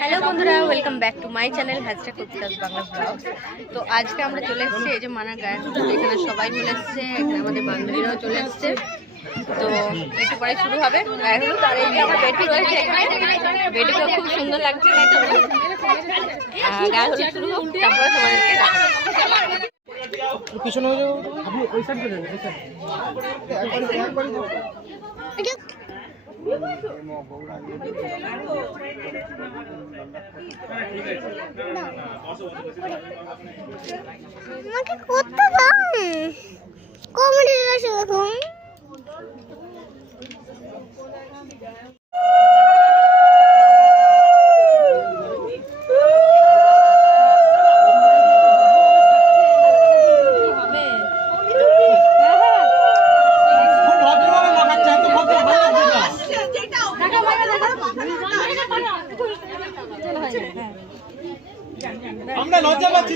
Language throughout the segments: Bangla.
হ্যালো বন্ধুরা welcome back to my channel hashtag Kabita's Bangla vlog তো আজকে আমরা চলে এসেছি এই যে মানার গায়ের পুজো এখানে সবাই চলে এসেছে এখানে আমাদের বান্ধবীরাও চলে এসেছে। তো একটু পরে শুরু হবে। হলুদ আর এই যে আমার বেটি রয়েছে এখানে। খুব সুন্দর লাগছে। তাই তো আর গায়ের হলুদ শুরু হোক তারপরে তোমাদেরকে। পিছনে হয়ে আপনি ওই সাইড চলে ওই সাইড আমাকে করতে দাও কমেডি আছে দেখুন আমরা লজ্জা পাচ্ছি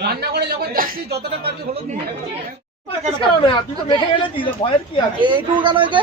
রান্না করে যখন যাচ্ছি যতটা পারবি হলুদ তুই তো মেখে গেলে দিল ভয়ের কি আছে? এইটুকু কেন একে?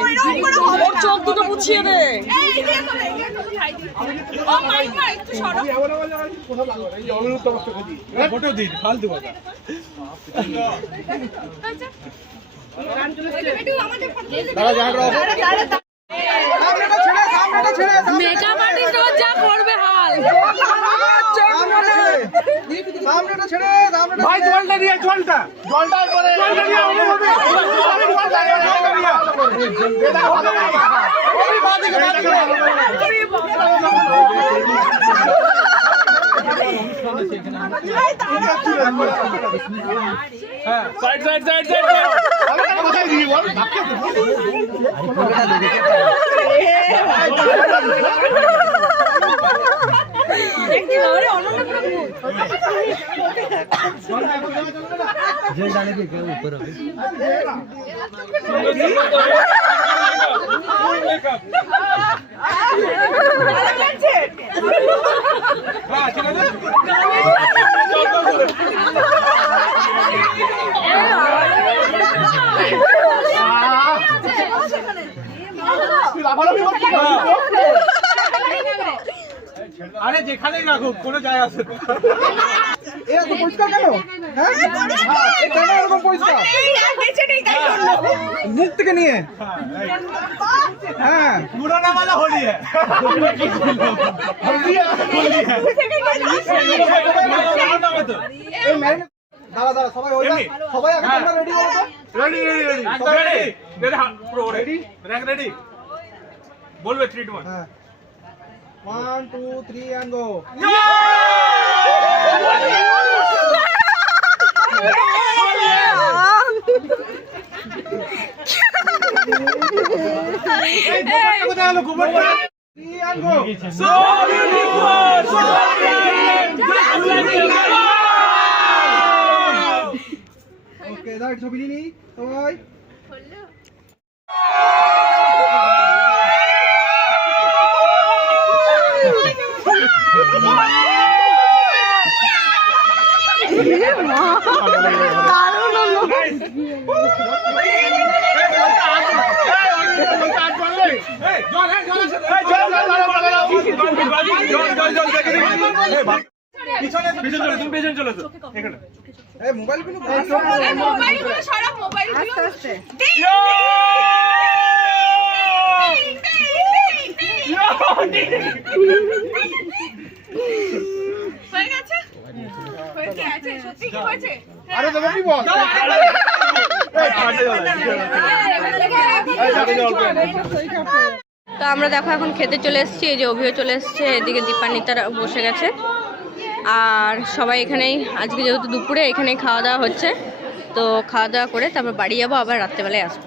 চোখ দুটো মুছিয়ে দে। মেকআপ আর্টিস্ট যা করবে হাল। ভাই জলটা দিয়ে জলটা। জলটা জলটা দিয়ে অনুভবে জলটা দিয়ে জলটা দিয়ে এটা হবে না ওই বাদিকে বাদিকে হ্যাঁ সাইড সাইড সাইড সাইড। আমি কেন কোথায় দিই বল হ্যাঁ ঠিক আছে আরে যেখানেই রাখো কোনো যায় আসে এরকম মুখ থেকে নিয়ে? হ্যাঁ। রেডি রেডি বলবে 3 2 1 হ্যাঁ। One two three and go এই গোবরটা কোথায় হলো গোবরটা three and go so beautiful so okay দাঁড়া ছবি নিয়ে নিই সবাই পিছনে পিছনে চলে পেছনে চলে তো এখানে এই মোবাইলগুলো আরে দেবো কি বল এই ঠান্ডা জল এই কি বল? তো আমরা দেখো এখন খেতে চলে এসেছি এই যে অভিও চলে এসছে এদিকে দীপান্বিতারা বসে গেছে। আর সবাই এখানেই আজকে যেহেতু দুপুরে এখানেই খাওয়া দাওয়া হচ্ছে তো খাওয়া দাওয়া করে তারপর বাড়ি যাব আবার রাত্রেবেলায় আসব।